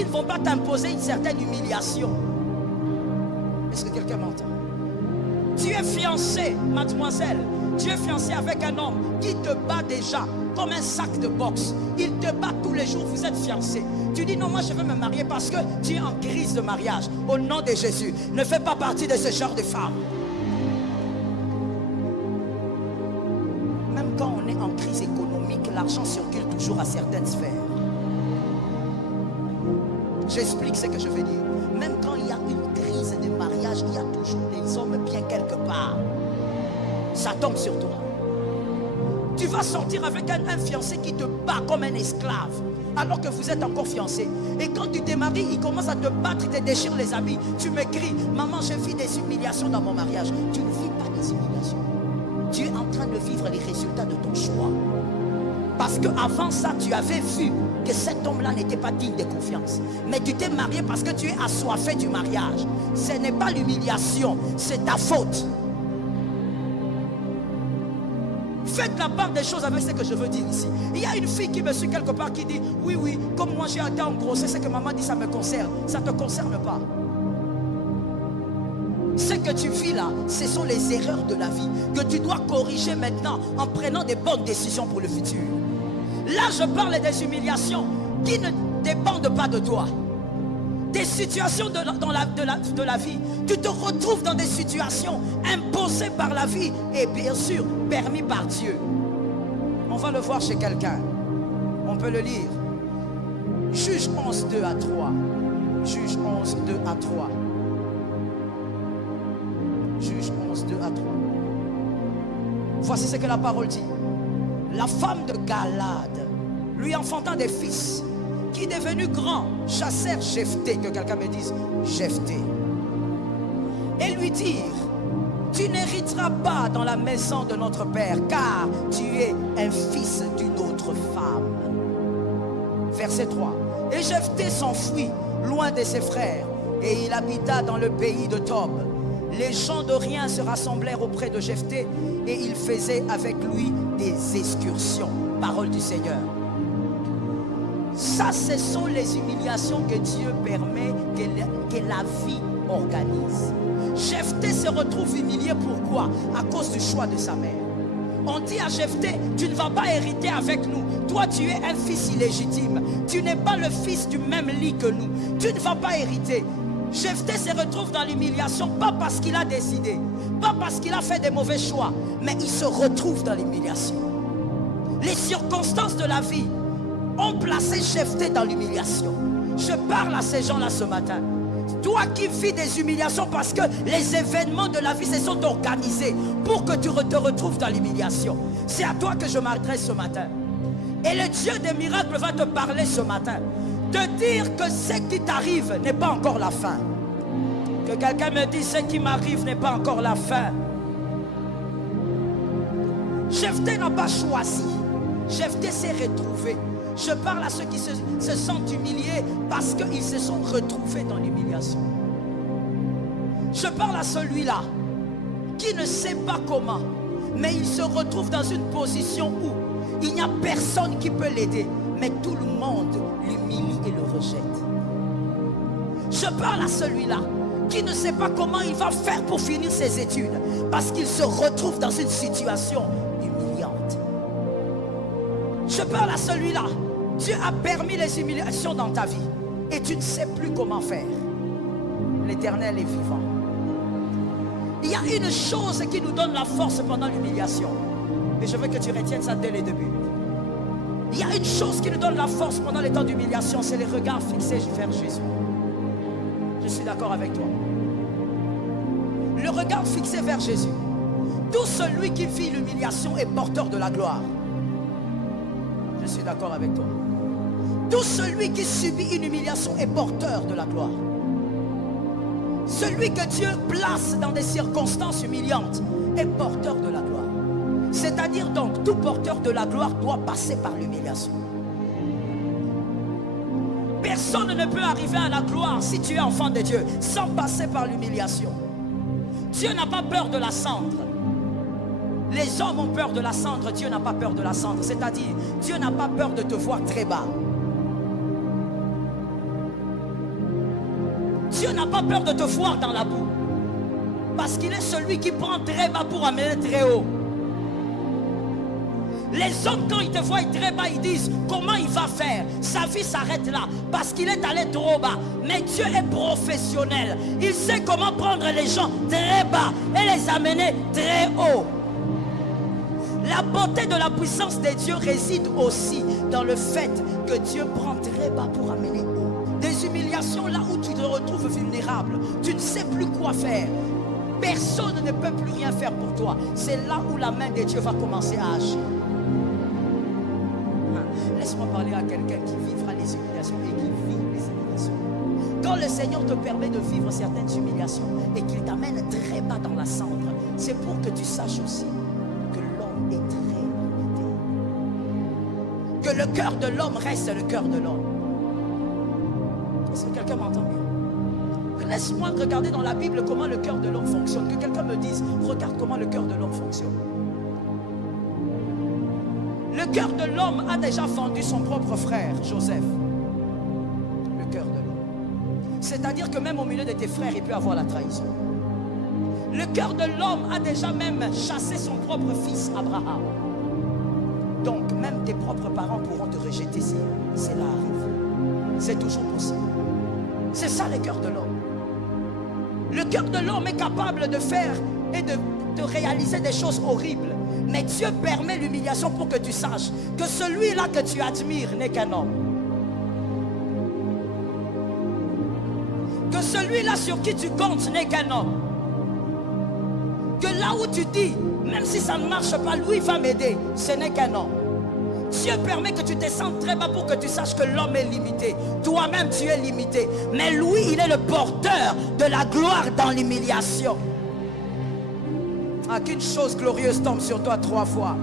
Ils ne vont pas t'imposer une certaine humiliation. Est-ce que quelqu'un m'entend? Tu es fiancé, mademoiselle. Tu es fiancé avec un homme qui te bat déjà comme un sac de boxe. Il te bat tous les jours, vous êtes fiancé. Tu dis non, moi je veux me marier parce que tu es en crise de mariage. Au nom de Jésus, ne fais pas partie de ce genre de femme. Même quand on est en crise économique, l'argent circule toujours à certaines sphères. J'explique ce que je veux dire. Même quand il y a une crise de mariage, il y a toujours des hommes bien quelque part. Ça tombe sur toi. Tu vas sortir avec un fiancé qui te bat comme un esclave alors que vous êtes encore fiancé. Et quand tu te maries, il commence à te battre, il te déchire les habits. Tu me cries, maman, je vis des humiliations dans mon mariage. Tu ne vis pas des humiliations. Tu es en train de vivre les résultats de ton choix. Parce qu'avant ça, tu avais vu que cet homme-là n'était pas digne de confiance. Mais tu t'es marié parce que tu es assoiffé du mariage. Ce n'est pas l'humiliation, c'est ta faute. Faites la part des choses avec ce que je veux dire ici. Il y a une fille qui me suit quelque part qui dit oui, oui, comme moi j'ai été en grossesse, ce que maman dit ça me concerne. Ça ne te concerne pas. Ce que tu vis là, ce sont les erreurs de la vie que tu dois corriger maintenant en prenant des bonnes décisions pour le futur. Là, je parle des humiliations qui ne dépendent pas de toi. Des situations de la vie. Tu te retrouves dans des situations imposées par la vie et bien sûr permis par Dieu. On va le voir chez quelqu'un. On peut le lire. Juge 11, 2 à 3. Juge 11, 2 à 3. Juge 11, 2 à 3. Voici ce que la parole dit. La femme de Galade lui enfanta des fils qui devenu grand chassèrent Jephthé, que quelqu'un me dise Jephthé, et lui dirent: tu n'hériteras pas dans la maison de notre père, car tu es un fils d'une autre femme. Verset 3. Et Jephthé s'enfuit loin de ses frères, et il habita dans le pays de Tob. Les gens de rien se rassemblèrent auprès de Jephthé, et ils faisaient avec lui des excursions. Parole du Seigneur. Ça, ce sont les humiliations que Dieu permet que la vie organise. Jephthé se retrouve humilié. Pourquoi? À cause du choix de sa mère. On dit à Jephthé: tu ne vas pas hériter avec nous. Toi, tu es un fils illégitime. Tu n'es pas le fils du même lit que nous. Tu ne vas pas hériter. Jephthé se retrouve dans l'humiliation, pas parce qu'il a décidé, pas parce qu'il a fait des mauvais choix, mais il se retrouve dans l'humiliation. Les circonstances de la vie ont placé Jephthé dans l'humiliation. Je parle à ces gens-là ce matin. Toi qui vis des humiliations parce que les événements de la vie se sont organisés pour que tu te retrouves dans l'humiliation. C'est à toi que je m'adresse ce matin. Et le Dieu des miracles va te parler ce matin. De dire que ce qui t'arrive n'est pas encore la fin. Que quelqu'un me dise: ce qui m'arrive n'est pas encore la fin. Jephthé n'a pas choisi. Jephthé s'est retrouvé. Je parle à ceux qui se sentent humiliés parce qu'ils se sont retrouvés dans l'humiliation. Je parle à celui-là qui ne sait pas comment, mais il se retrouve dans une position où il n'y a personne qui peut l'aider, mais tout le monde l'humilie et le rejette. Je parle à celui-là qui ne sait pas comment il va faire pour finir ses études parce qu'il se retrouve dans une situation humiliante. Je parle à celui-là. Dieu a permis les humiliations dans ta vie et tu ne sais plus comment faire. L'Éternel est vivant. Il y a une chose qui nous donne la force pendant l'humiliation. Et je veux que tu retiennes ça dès le début. Il y a une chose qui nous donne la force pendant les temps d'humiliation, c'est les regards fixés vers Jésus. Je suis d'accord avec toi. Le regard fixé vers Jésus. Tout celui qui vit l'humiliation est porteur de la gloire. Je suis d'accord avec toi. Tout celui qui subit une humiliation est porteur de la gloire. Celui que Dieu place dans des circonstances humiliantes est porteur de la gloire. C'est-à-dire donc, tout porteur de la gloire doit passer par l'humiliation. Personne ne peut arriver à la gloire si tu es enfant de Dieu sans passer par l'humiliation. Dieu n'a pas peur de la cendre. Les hommes ont peur de la cendre, Dieu n'a pas peur de la cendre. C'est-à-dire, Dieu n'a pas peur de te voir très bas. Dieu n'a pas peur de te voir dans la boue. Parce qu'il est celui qui prend très bas pour amener très haut. Les hommes, quand ils te voient très bas, ils disent comment il va faire. Sa vie s'arrête là parce qu'il est allé trop bas. Mais Dieu est professionnel. Il sait comment prendre les gens très bas et les amener très haut. La beauté de la puissance de Dieu réside aussi dans le fait que Dieu prend très bas pour amener haut. Des humiliations là où tu te retrouves vulnérable. Tu ne sais plus quoi faire. Personne ne peut plus rien faire pour toi. C'est là où la main de Dieu va commencer à agir. Laisse-moi parler à quelqu'un qui vivra les humiliations et qui vit les humiliations. Quand le Seigneur te permet de vivre certaines humiliations et qu'il t'amène très bas dans la cendre, c'est pour que tu saches aussi que l'homme est très limité. Que le cœur de l'homme reste le cœur de l'homme. Est-ce que quelqu'un m'entend bien? Laisse-moi regarder dans la Bible comment le cœur de l'homme fonctionne. Que quelqu'un me dise, regarde comment le cœur de l'homme fonctionne. Le cœur de l'homme a déjà fendu son propre frère, Joseph. Le cœur de l'homme. C'est-à-dire que même au milieu de tes frères, il peut avoir la trahison. Le cœur de l'homme a déjà même chassé son propre fils, Abraham. Donc, même tes propres parents pourront te rejeter si cela arrive. C'est toujours possible. C'est ça le cœur de l'homme. Le cœur de l'homme est capable de faire et de réaliser des choses horribles. Mais Dieu permet l'humiliation pour que tu saches que celui-là que tu admires n'est qu'un homme. Que celui-là sur qui tu comptes n'est qu'un homme. Que là où tu dis, même si ça ne marche pas, lui va m'aider, ce n'est qu'un homme. Dieu permet que tu descendes très bas pour que tu saches que l'homme est limité. Toi-même tu es limité. Mais lui, il est le porteur de la gloire dans l'humiliation. Qu'une chose glorieuse tombe sur toi 3 fois.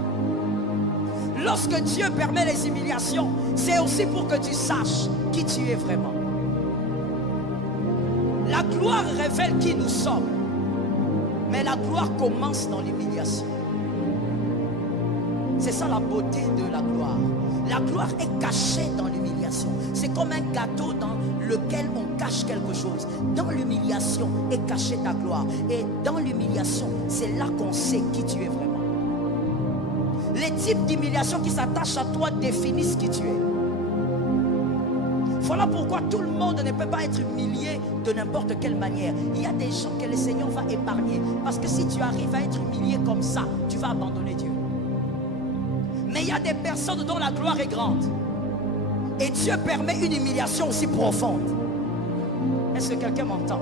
Lorsque Dieu permet les humiliations, c'est aussi pour que tu saches qui tu es vraiment. La gloire révèle qui nous sommes. Mais la gloire commence dans l'humiliation. C'est ça la beauté de la gloire. La gloire est cachée dans l'humiliation. C'est comme un gâteau dans lequel on cache quelque chose. Dans l'humiliation est cachée ta gloire. Et dans l'humiliation, c'est là qu'on sait qui tu es vraiment. Les types d'humiliation qui s'attachent à toi définissent qui tu es. Voilà pourquoi tout le monde ne peut pas être humilié de n'importe quelle manière. Il y a des gens que le Seigneur va épargner. Parce que si tu arrives à être humilié comme ça, tu vas abandonner Dieu. Mais il y a des personnes dont la gloire est grande. Et Dieu permet une humiliation aussi profonde. Est-ce que quelqu'un m'entend?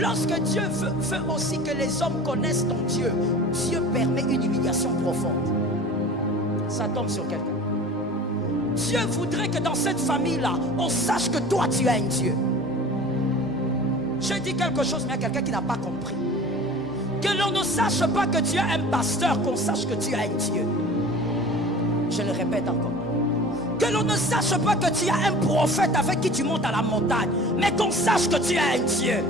Lorsque Dieu veut aussi que les hommes connaissent ton Dieu, Dieu permet une humiliation profonde. Ça tombe sur quelqu'un. Dieu voudrait que dans cette famille-là, on sache que toi, tu as un Dieu. Je dis quelque chose, mais il y a quelqu'un qui n'a pas compris. Que l'on ne sache pas que tu as un pasteur, qu'on sache que tu as un Dieu. Je le répète encore. Que l'on ne sache pas que tu as un prophète avec qui tu montes à la montagne, mais qu'on sache que tu as un Dieu.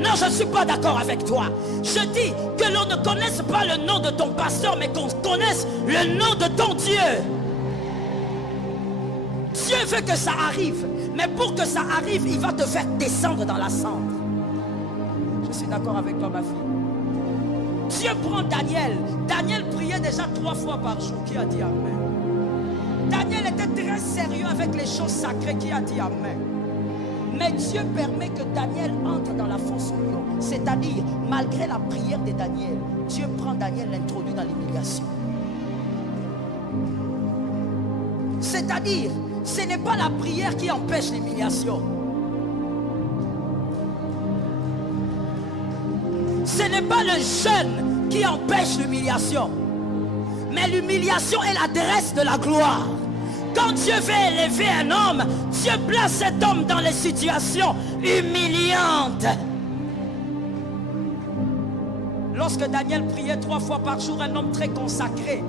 Non, je ne suis pas d'accord avec toi. Je dis que l'on ne connaisse pas le nom de ton pasteur, mais qu'on connaisse le nom de ton Dieu. Dieu veut que ça arrive, mais pour que ça arrive, il va te faire descendre dans la cendre. Je suis d'accord avec toi, ma fille. Dieu prend Daniel. Daniel priait déjà 3 fois par jour. Qui a dit Amen? Daniel était très sérieux avec les choses sacrées. Qui a dit Amen? Mais Dieu permet que Daniel entre dans la fosse au lion. C'est-à-dire, malgré la prière de Daniel, Dieu prend Daniel, l'introduit dans l'humiliation. C'est-à-dire, ce n'est pas la prière qui empêche l'humiliation. Ce n'est pas le jeûne qui empêche l'humiliation. Mais l'humiliation est l'adresse de la gloire. Quand Dieu veut élever un homme, Dieu place cet homme dans les situations humiliantes. Lorsque Daniel priait 3 fois par jour, un homme très consacré,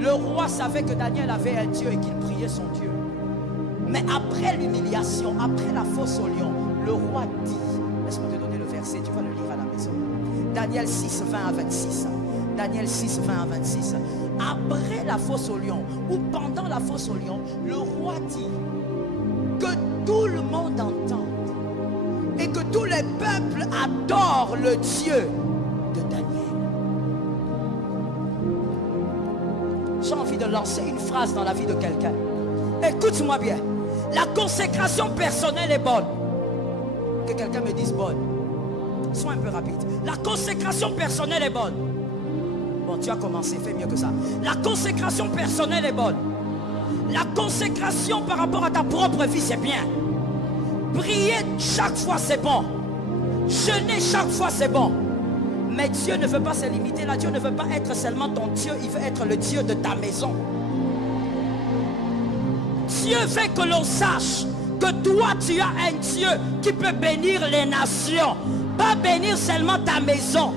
le roi savait que Daniel avait un Dieu et qu'il priait son Dieu. Mais après l'humiliation, après la fosse au lion, le roi dit, laisse-moi te donner le verset, tu vas le lire à la maison. Daniel 6, 20 à 26. Daniel 6, 20 à 26. Après la fosse au lion, ou pendant la fosse au lion, le roi dit que tout le monde entende adore le Dieu de Daniel. J'ai envie de lancer une phrase dans la vie de quelqu'un. Écoute-moi bien. La consécration personnelle est bonne. Que quelqu'un me dise bonne. Sois un peu rapide. La consécration personnelle est bonne. Bon, tu as commencé, fais mieux que ça. La consécration personnelle est bonne. La consécration par rapport à ta propre vie, c'est bien. Prier chaque fois, c'est bon. Jeûner chaque fois, c'est bon. Mais Dieu ne veut pas se limiter là. Dieu ne veut pas être seulement ton Dieu. Il veut être le Dieu de ta maison. Dieu veut que l'on sache que toi, tu as un Dieu qui peut bénir les nations. Pas bénir seulement ta maison.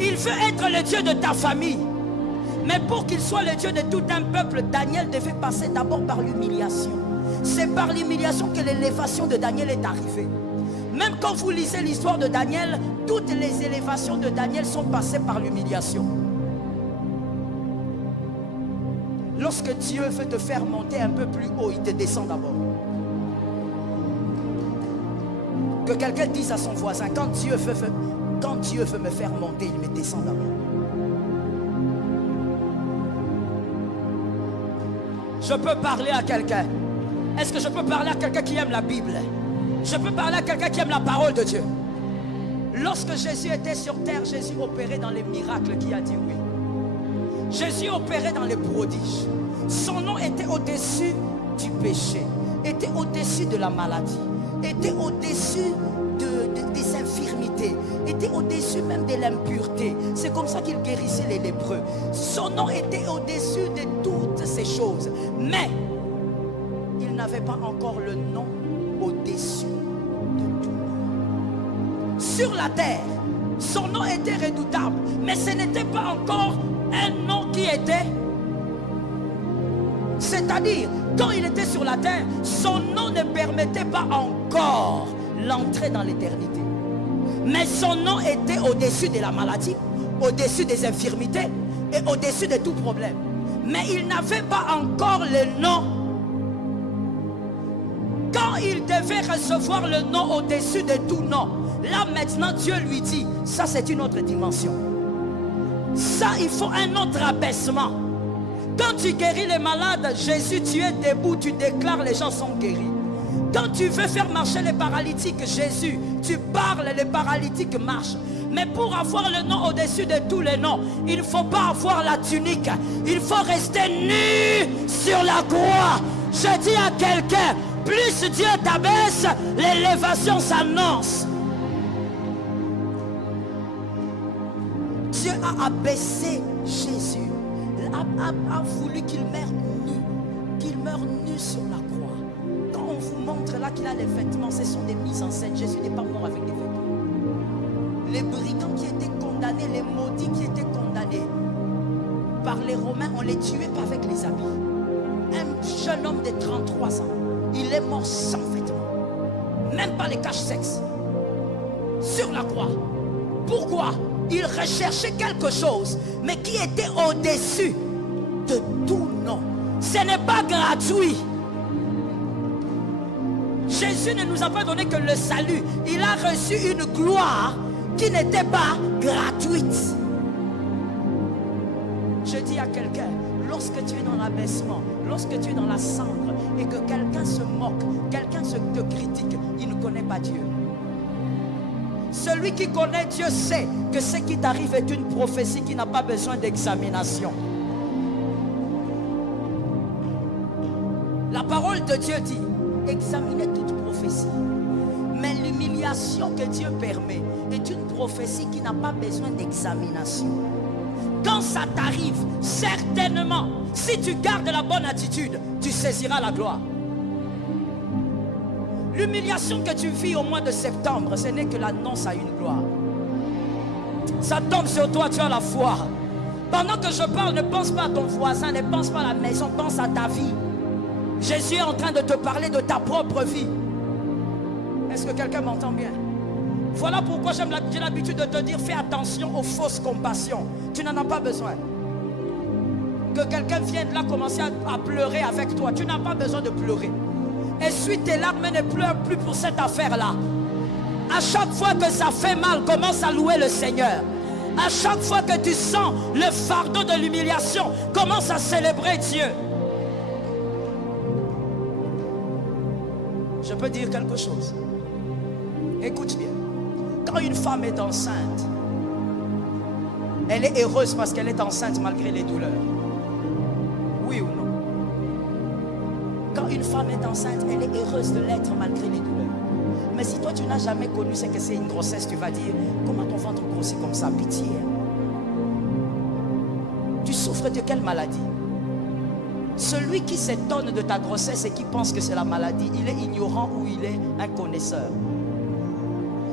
Il veut être le Dieu de ta famille. Mais pour qu'il soit le Dieu de tout un peuple, Daniel devait passer d'abord par l'humiliation. C'est par l'humiliation que l'élévation de Daniel est arrivée. Même quand vous lisez l'histoire de Daniel, toutes les élévations de Daniel sont passées par l'humiliation. Lorsque Dieu veut te faire monter un peu plus haut, il te descend d'abord. Que quelqu'un dise à son voisin, quand Dieu veut me faire monter, il me descend d'abord. Je peux parler à quelqu'un. Est-ce que je peux parler à quelqu'un qui aime la Bible? Je peux parler à quelqu'un qui aime la parole de Dieu. Lorsque Jésus était sur terre, Jésus opérait dans les miracles, qui a dit oui. Jésus opérait dans les prodiges. Son nom était au-dessus du péché, était au-dessus de la maladie, était au-dessus des infirmités, était au-dessus même de l'impureté. C'est comme ça qu'il guérissait les lépreux. Son nom était au-dessus de toutes ces choses. Mais il n'avait pas encore le nom au-dessus de tout. Sur la terre, son nom était redoutable, mais ce n'était pas encore un nom qui était. C'est-à-dire, quand il était sur la terre, son nom ne permettait pas encore l'entrée dans l'éternité. Mais son nom était au-dessus de la maladie, au-dessus des infirmités et au-dessus de tout problème. Mais il n'avait pas encore le nom. Quand il devait recevoir le nom au-dessus de tout nom, là maintenant Dieu lui dit, ça c'est une autre dimension. Ça il faut un autre abaissement. Quand tu guéris les malades, Jésus, tu es debout, tu déclares, les gens sont guéris. Quand tu veux faire marcher les paralytiques, Jésus, tu parles, les paralytiques marchent. Mais pour avoir le nom au-dessus de tous les noms, il ne faut pas avoir la tunique. Il faut rester nu sur la croix. Je dis à quelqu'un, plus Dieu t'abaisse, l'élévation s'annonce. Dieu a abaissé Jésus. A voulu qu'il meure nu sur la croix. Quand on vous montre là qu'il a les vêtements, ce sont des mises en scène. Jésus n'est pas mort avec des vêtements. Les brigands qui étaient condamnés, les maudits qui étaient condamnés par les Romains, on les tuait pas avec les habits. Un jeune homme de 33 ans, il est mort sans vêtements, même pas les caches-sexes, sur la croix. Pourquoi? Il recherchait quelque chose, mais qui était au-dessus de tout nom. Ce n'est pas gratuit. Jésus ne nous a pas donné que le salut. Il a reçu une gloire qui n'était pas gratuite. Je dis à quelqu'un, lorsque tu es dans l'abaissement, lorsque tu es dans la cendre et que quelqu'un se moque, quelqu'un te critique, il ne connaît pas Dieu. Celui qui connaît Dieu sait que ce qui t'arrive est une prophétie qui n'a pas besoin d'examination. La parole de Dieu dit, examinez toute prophétie. Mais l'humiliation que Dieu permet est une prophétie qui n'a pas besoin d'examination. Quand ça t'arrive, certainement, si tu gardes la bonne attitude, tu saisiras la gloire. L'humiliation que tu vis au mois de septembre, ce n'est que l'annonce à une gloire. Ça tombe sur toi, tu as la foi. Pendant que je parle, ne pense pas à ton voisin, ne pense pas à la maison, pense à ta vie. Jésus est en train de te parler de ta propre vie. Est-ce que quelqu'un m'entend bien? Voilà pourquoi j'ai l'habitude de te dire, fais attention aux fausses compassions. Tu n'en as pas besoin. Que quelqu'un vienne là commencer à pleurer avec toi. Tu n'as pas besoin de pleurer. Essuie tes larmes et ne pleure plus pour cette affaire-là. À chaque fois que ça fait mal, commence à louer le Seigneur. À chaque fois que tu sens le fardeau de l'humiliation, commence à célébrer Dieu. Je peux dire quelque chose. Écoute bien. Quand une femme est enceinte, elle est heureuse parce qu'elle est enceinte malgré les douleurs. Oui ou non? Quand une femme est enceinte, elle est heureuse de l'être malgré les douleurs. Mais si toi tu n'as jamais connu ce que c'est une grossesse, tu vas dire, comment ton ventre grossit comme ça? Pitié. Tu souffres de quelle maladie? Celui qui s'étonne de ta grossesse et qui pense que c'est la maladie, il est ignorant ou il est un connaisseur.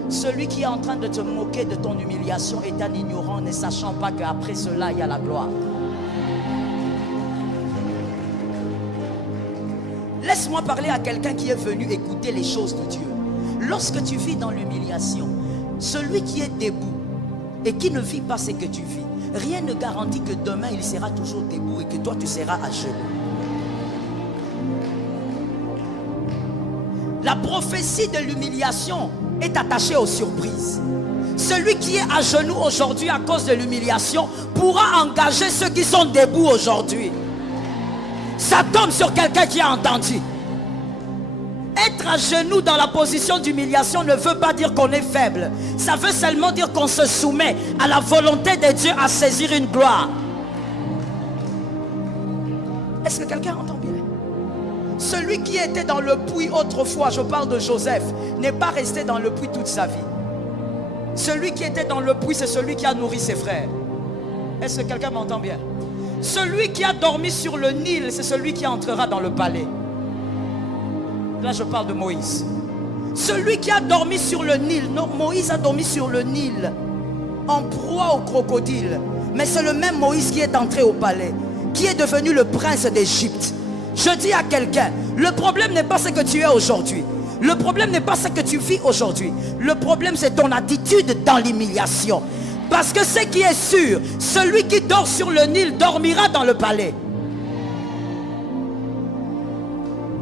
Celui qui est en train de te moquer de ton humiliation est un ignorant, ne sachant pas qu'après cela, il y a la gloire. Laisse-moi parler à quelqu'un qui est venu écouter les choses de Dieu. Lorsque tu vis dans l'humiliation, celui qui est debout et qui ne vit pas ce que tu vis, rien ne garantit que demain il sera toujours debout et que toi tu seras à genoux. La prophétie de l'humiliation est attachée aux surprises. Celui qui est à genoux aujourd'hui à cause de l'humiliation pourra engager ceux qui sont debout aujourd'hui. Ça tombe sur quelqu'un qui a entendu. Être à genoux dans la position d'humiliation ne veut pas dire qu'on est faible. Ça veut seulement dire qu'on se soumet à la volonté de Dieu à saisir une gloire. Est-ce que quelqu'un entend bien? Celui qui était dans le puits autrefois, je parle de Joseph, n'est pas resté dans le puits toute sa vie. Celui qui était dans le puits, c'est celui qui a nourri ses frères. Est-ce que quelqu'un m'entend bien? Celui qui a dormi sur le Nil, c'est celui qui entrera dans le palais. Là, je parle de Moïse. Celui qui a dormi sur le Nil, non, Moïse a dormi sur le Nil, en proie au crocodile. Mais c'est le même Moïse qui est entré au palais, qui est devenu le prince d'Égypte. Je dis à quelqu'un, le problème n'est pas ce que tu es aujourd'hui. Le problème n'est pas ce que tu vis aujourd'hui. Le problème, c'est ton attitude dans l'humiliation. Parce que ce qui est sûr, celui qui dort sur le Nil dormira dans le palais.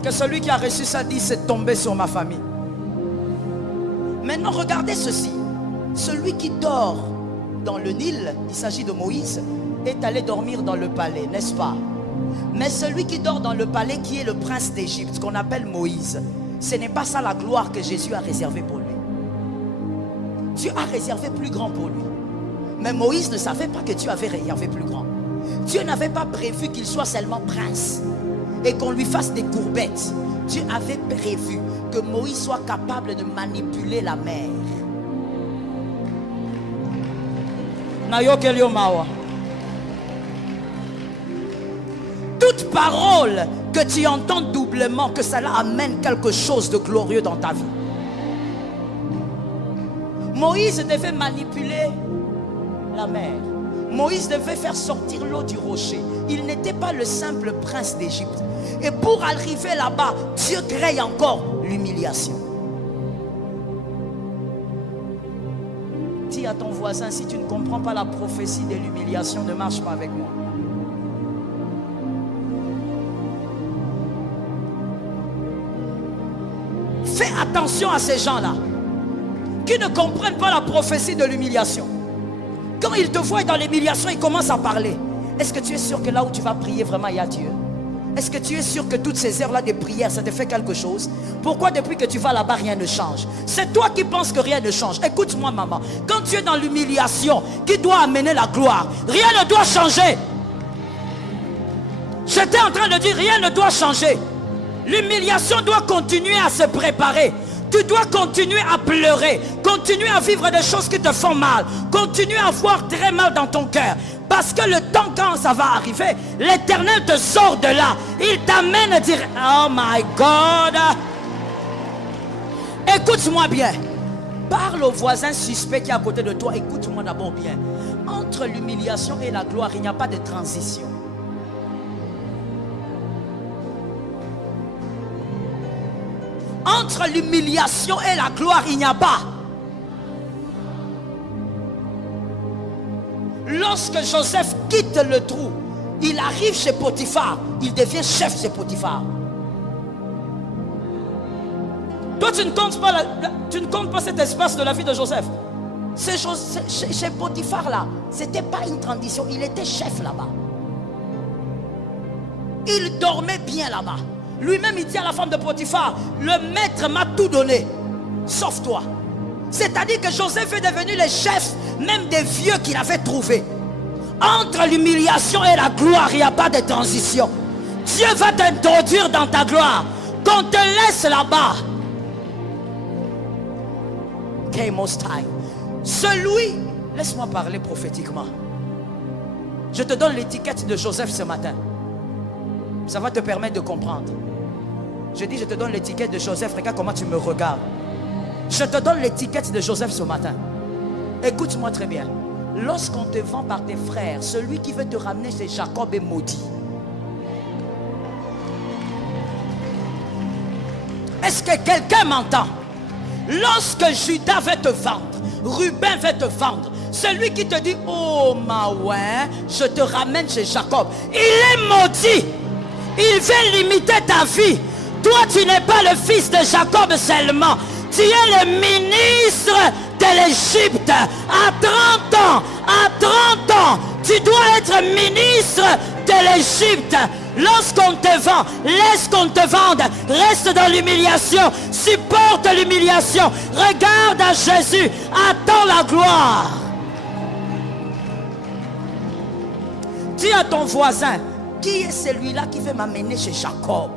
Que celui qui a reçu ça dit, c'est tombé sur ma famille. Maintenant, regardez ceci. Celui qui dort dans le Nil, il s'agit de Moïse, est allé dormir dans le palais, n'est-ce pas? Mais celui qui dort dans le palais, qui est le prince d'Égypte, qu'on appelle Moïse, ce n'est pas ça la gloire que Jésus a réservée pour lui. Dieu a réservé plus grand pour lui. Mais Moïse ne savait pas que Dieu avait réservé plus grand. Dieu n'avait pas prévu qu'il soit seulement prince et qu'on lui fasse des courbettes. Dieu avait prévu que Moïse soit capable de manipuler la mer. Toute parole que tu entends doublement, que cela amène quelque chose de glorieux dans ta vie. Moïse devait manipuler la mer. Moïse devait faire sortir l'eau du rocher. Il n'était pas le simple prince d'Égypte. Et pour arriver là-bas, Dieu crée encore l'humiliation. Dis à ton voisin, si tu ne comprends pas la prophétie de l'humiliation, ne marche pas avec moi. Fais attention à ces gens-là qui ne comprennent pas la prophétie de l'humiliation. Quand ils te voient dans l'humiliation, ils commencent à parler. Est-ce que tu es sûr que là où tu vas prier, vraiment il y a Dieu? Est-ce que tu es sûr que toutes ces heures-là de prière, ça te fait quelque chose? Pourquoi depuis que tu vas là-bas, rien ne change? C'est toi qui penses que rien ne change. Écoute-moi, maman. Quand tu es dans l'humiliation qui doit amener la gloire, rien ne doit changer. J'étais en train de dire, rien ne doit changer. L'humiliation doit continuer à se préparer. Tu dois continuer à pleurer, continuer à vivre des choses qui te font mal, continuer à avoir très mal dans ton cœur. Parce que le temps, quand ça va arriver, l'Éternel te sort de là. Il t'amène à dire, oh my God. Écoute-moi bien. Parle au voisin suspect qui est à côté de toi. Écoute-moi d'abord bien. Entre l'humiliation et la gloire, il n'y a pas de transition. Entre l'humiliation et la gloire, il n'y a pas. Lorsque Joseph quitte le trou, il arrive chez Potiphar, il devient chef chez Potiphar. Toi, tu ne comptes pas cet espace de la vie de Joseph. Chez Potiphar là, c'était pas une transition, il était chef là-bas. Il dormait bien là-bas. Lui-même il dit à la femme de Potiphar, le maître m'a tout donné, sauf toi. C'est-à-dire que Joseph est devenu le chef même des vieux qu'il avait trouvés. Entre l'humiliation et la gloire, il n'y a pas de transition. Dieu va t'introduire dans ta gloire. Qu'on te laisse là-bas. Okay, most high. Celui, laisse-moi parler prophétiquement. Je te donne l'étiquette de Joseph ce matin. Ça va te permettre de comprendre. Je dis, je te donne l'étiquette de Joseph. Regarde comment tu me regardes. Je te donne l'étiquette de Joseph ce matin. Écoute-moi très bien. Lorsqu'on te vend par tes frères, celui qui veut te ramener chez Jacob est maudit. Est-ce que quelqu'un m'entend? Lorsque Judas veut te vendre, Ruben veut te vendre, celui qui te dit, oh ma ouais, je te ramène chez Jacob, il est maudit. Il veut limiter ta vie. Toi, tu n'es pas le fils de Jacob seulement. Tu es le ministre de l'Égypte. À 30 ans, tu dois être ministre de l'Égypte. Lorsqu'on te vend, laisse qu'on te vende. Reste dans l'humiliation. Supporte l'humiliation. Regarde à Jésus. Attends la gloire. Dis à ton voisin, qui est celui-là qui veut m'amener chez Jacob?